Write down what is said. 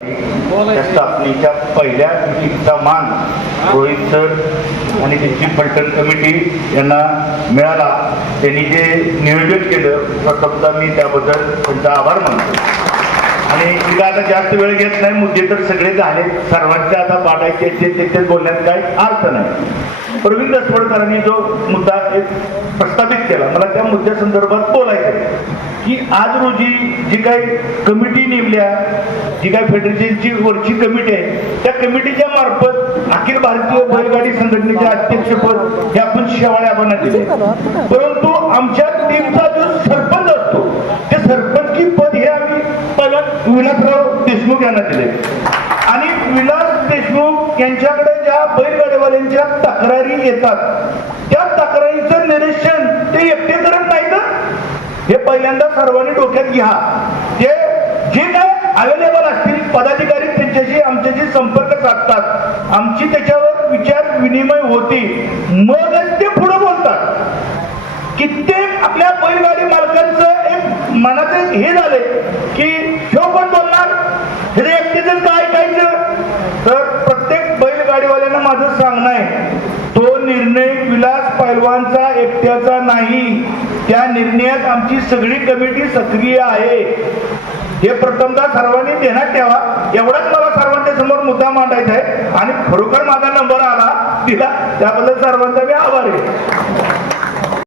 स्थापनेच्या पहिल्या दिवशीचा मान रोहित सर आणि त्यांची पलटण कमिटी यांना मिळाला. त्यांनी जे नियोजन केलं प्रथमतः मी त्याबद्दल त्यांचा आभार मानतो. आणि तिला आता जास्त वेळ घेत नाही मुद्दे तर सगळे झाले. सर्वांचे आता पाठायचे ते त्याच्यात बोलण्यात काही अर्थ नाही. प्रवीण दसवडकरांनी जो मुद्दा एक प्रस्थापित केला मला त्या मुद्द्यासंदर्भात संदर्भात बोलायचं आहे की आज रोजी जी काही कमिटी नेमल्या जी काही फेडरेशनची वरची कमिटी आहे त्या कमिटीच्या मार्फत अखिल भारतीय बैलगाडी संघटनेचे अध्यक्षपद हे आपण शेवाळ्या बनात दिले परंतु आमच्या टीमचा जो सरपंच असतो ते सरपंचकी पद हे आम्ही पहिला विलासराव देशमुख यांना दिले. आणि विलास देशमुख यांच्याकडे ज्या बैलगाडीवाल्यांच्या तक्रारी येतात त्या तक्रारीचं निरीक्षण ते एकटे करत नाही तर हे पहिल्यांदा सर्वांनी डोक्यात घ्या. जे जे काय अवेलेबल असतील पदाधिकारी त्यांच्याशी आमच्याशी संपर्क साधतात. आमची त्याच्यावर विचार विनिमय होती. मगच ते पुढे बोलतात. कित्येक आपल्या बैलगाडी मालकांचं एक मनाचं हे झालंय की ह्यो पण बोलणार. हे एकटेच काय ऐकायचं तर प्रत्येक बैलगाडीवाल्यांना माझं सांगणं आहे तो निर्णय विलास पैलवानचा एकट्याचा नाही. त्या निर्णयात आमची सगळी कमिटी सक्रिय आहे. हे प्रथमदा सर्वांनी देण्यात ठेवा. एवढाच मला सर्वांच्या समोर मुद्दा मांडायचा आहे. आणि खरोखर माझा नंबर आला तिला त्याबद्दल सर्वांचा मी आभार आहे.